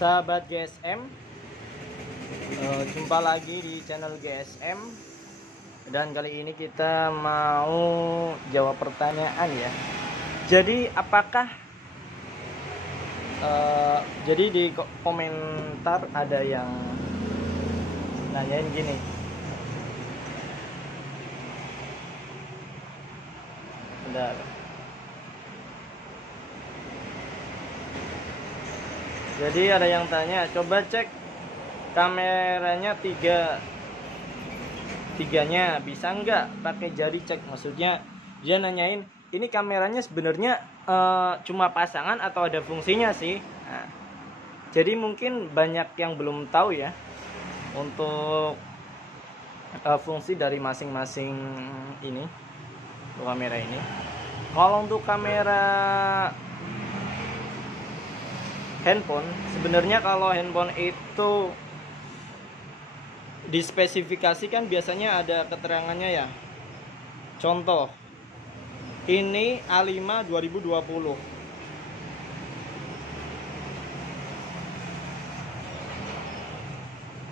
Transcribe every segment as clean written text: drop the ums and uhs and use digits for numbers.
Sahabat GSM, jumpa lagi di channel GSM. Dan kali ini kita mau jawab pertanyaan ya. Jadi apakah jadi di komentar ada yang nanyain gini, bentar. Jadi ada yang tanya, coba cek kameranya tiganya bisa nggak pakai jari cek. Maksudnya dia nanyain ini kameranya sebenarnya cuma pasangan atau ada fungsinya sih. Nah, jadi mungkin banyak yang belum tahu ya untuk fungsi dari masing-masing ini kamera ini. Kalau untuk kamera handphone, sebenarnya kalau handphone itu dispesifikasikan biasanya ada keterangannya ya. Contoh, ini A5 2020.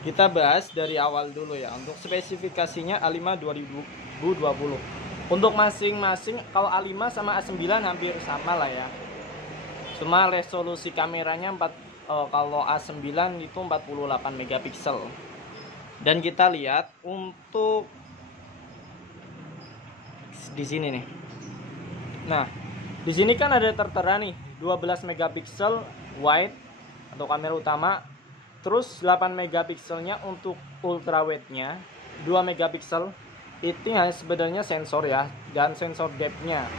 Kita bahas dari awal dulu ya. Untuk spesifikasinya A5 2020. Untuk masing-masing, kalau A5 sama A9 hampir sama lah ya. Cuma resolusi kameranya kalau A9 itu 48 megapiksel. Dan kita lihat untuk di sini nih. Nah, di sini kan ada tertera nih 12 megapiksel wide atau kamera utama. Terus 8 megapikselnya untuk ultrawide-nya, 2 megapiksel itu sebenarnya sensor ya, dan sensor depth-nya.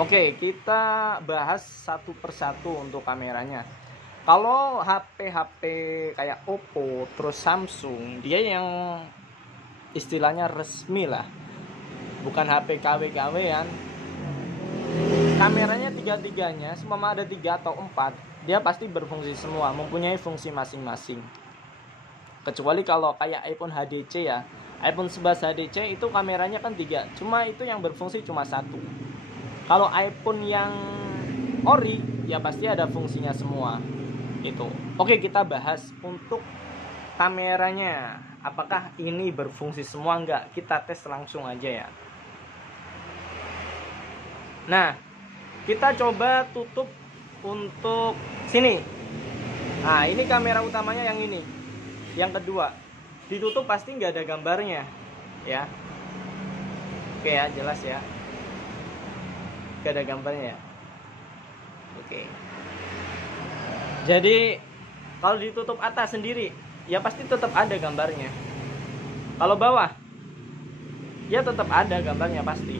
Oke, kita bahas satu persatu untuk kameranya. Kalau HP kayak Oppo, terus Samsung, dia yang istilahnya resmi lah, bukan HP KW-KW-an. Kameranya tiga-tiganya, semua ada 3 atau 4, dia pasti berfungsi semua, mempunyai fungsi masing-masing. Kecuali kalau kayak iPhone HDC ya, iPhone 11 HDC itu kameranya kan 3, cuma itu yang berfungsi cuma 1. Kalau iPhone yang ori ya pasti ada fungsinya semua itu. Oke, kita bahas untuk kameranya. Apakah ini berfungsi semua enggak? Kita tes langsung aja ya. Nah, kita coba tutup untuk sini. Nah, ini kamera utamanya yang ini. Yang kedua, ditutup pasti nggak ada gambarnya ya. Oke ya, jelas ya. Gak ada gambarnya ya. Oke. Jadi kalau ditutup atas sendiri ya pasti tetap ada gambarnya. Kalau bawah ya tetap ada gambarnya pasti.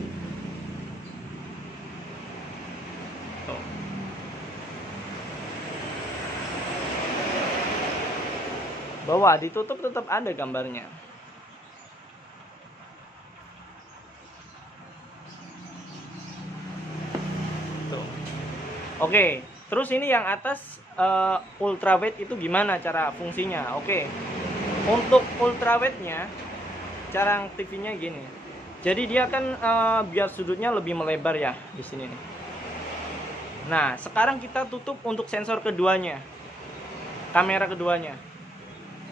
Tuh. Bawah ditutup tetap ada gambarnya. Oke, terus ini yang atas ultrawide itu gimana cara fungsinya? Oke, untuk ultrawide-nya cara aktifnya gini. Jadi dia kan biar sudutnya lebih melebar ya di sini nih. Nah, sekarang kita tutup untuk sensor keduanya, kamera keduanya.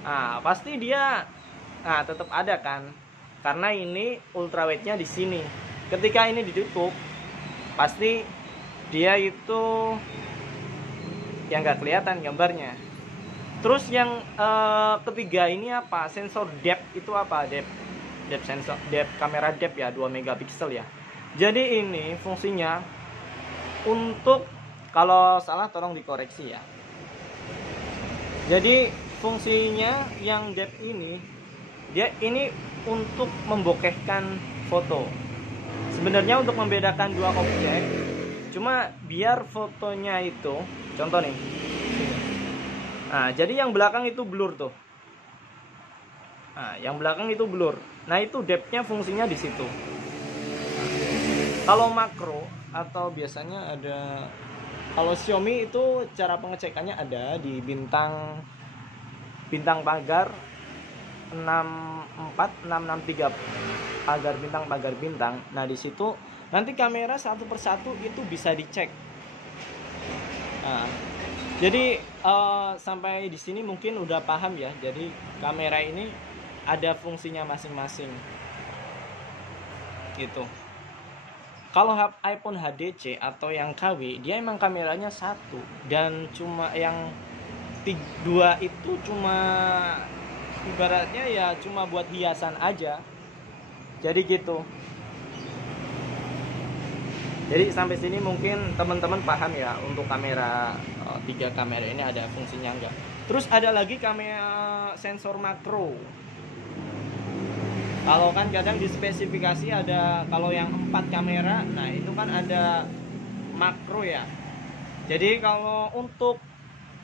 Nah, pasti dia tetap ada kan, karena ini ultrawide-nya di sini. Ketika ini ditutup, pasti dia itu yang nggak kelihatan gambarnya. Terus yang ketiga ini apa? Sensor depth itu apa? Depth sensor, depth kamera depth ya, 2 megapiksel ya. Jadi ini fungsinya untuk, kalau salah tolong dikoreksi ya. Jadi fungsinya yang depth ini, dia ini untuk membokehkan foto. Sebenarnya untuk membedakan dua objek. Cuma biar fotonya itu, contoh nih. Nah, jadi yang belakang itu blur tuh. Nah, yang belakang itu blur. Nah, itu depth-nya fungsinya di situ. Kalau makro atau biasanya ada, kalau Xiaomi itu cara pengecekannya ada di bintang pagar 64 663 pagar bintang. Nah, di situ nanti kamera satu persatu itu bisa dicek. Nah, Jadi sampai di sini mungkin udah paham ya. Jadi kamera ini ada fungsinya masing-masing gitu. Kalau iPhone HDC atau yang KW, dia emang kameranya satu, dan cuma yang dua itu cuma ibaratnya ya cuma buat hiasan aja. Jadi gitu. Jadi sampai sini mungkin teman-teman paham ya untuk kamera, tiga kamera ini ada fungsinya enggak. Terus ada lagi kamera sensor makro. Kalau kan kadang di spesifikasi ada, kalau yang 4 kamera, nah itu kan ada makro ya. Jadi kalau untuk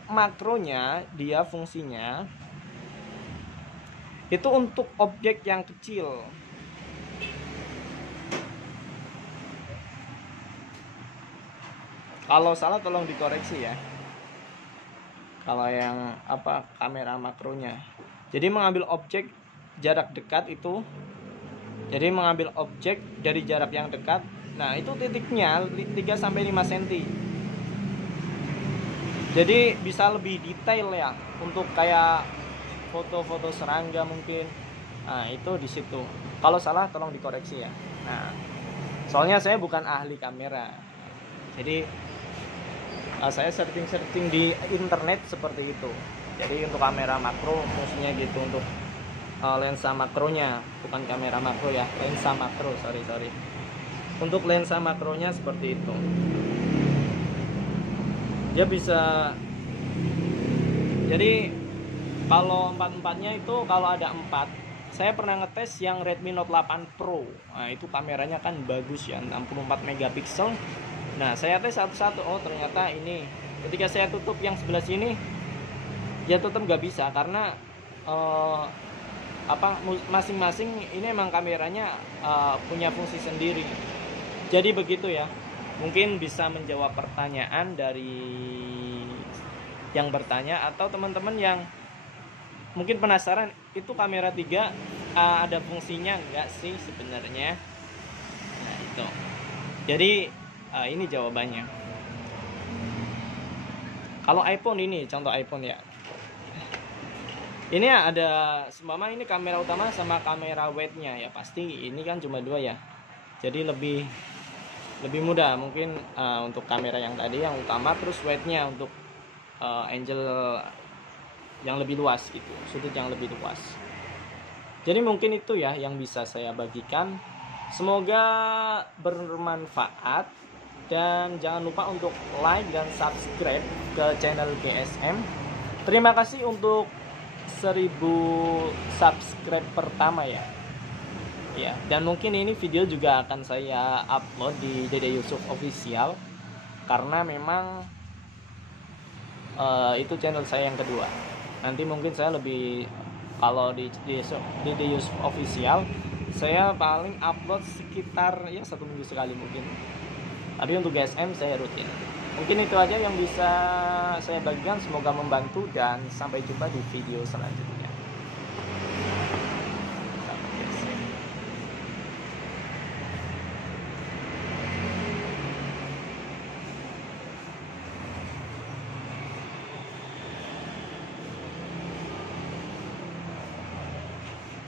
makronya, dia fungsinya itu untuk objek yang kecil. Kalau salah tolong dikoreksi ya. Kalau yang kamera makronya. Jadi mengambil objek jarak dekat itu. Jadi mengambil objek dari jarak yang dekat. Nah, itu titiknya 3 sampai 5 cm. Jadi bisa lebih detail ya untuk kayak foto-foto serangga mungkin. Nah, itu di situ. Kalau salah tolong dikoreksi ya. Nah, soalnya saya bukan ahli kamera. Jadi saya searching di internet seperti itu. Jadi untuk kamera makro fungsinya gitu, untuk lensa makronya, bukan kamera makro ya, lensa makro, sorry. Untuk lensa makronya seperti itu. Dia bisa, jadi kalau 4-4-nya itu, kalau ada 4, saya pernah ngetes yang Redmi Note 8 Pro. Nah, itu kameranya kan bagus ya, 64 megapiksel. Nah, saya tes satu-satu, oh ternyata ini. Ketika saya tutup yang sebelah sini, ya tetap nggak bisa, karena masing-masing ini emang kameranya punya fungsi sendiri. Jadi begitu ya. Mungkin bisa menjawab pertanyaan dari yang bertanya, atau teman-teman yang mungkin penasaran, itu kamera 3 ada fungsinya enggak sih sebenarnya. Nah, itu. Jadi ini jawabannya. Kalau iPhone ini, contoh iPhone ya. Ini ya ada, seumpama ini kamera utama sama kamera wide-nya ya, pasti ini kan cuma 2 ya. Jadi lebih mudah mungkin untuk kamera yang tadi yang utama, terus wide-nya untuk angle yang lebih luas gitu, sudut yang lebih luas. Jadi mungkin itu ya yang bisa saya bagikan. Semoga bermanfaat. Dan jangan lupa untuk like dan subscribe ke channel GSM. Terima kasih untuk 1000 subscribe pertama ya. Ya, dan mungkin ini video juga akan saya upload di Dede Yusuf Official, karena memang itu channel saya yang kedua. Nanti mungkin saya lebih, kalau di Dede Yusuf Official saya paling upload sekitar ya 1 minggu sekali mungkin. Tapi untuk GSM saya rutin. Mungkin itu aja yang bisa saya bagikan. Semoga membantu, dan sampai jumpa di video selanjutnya.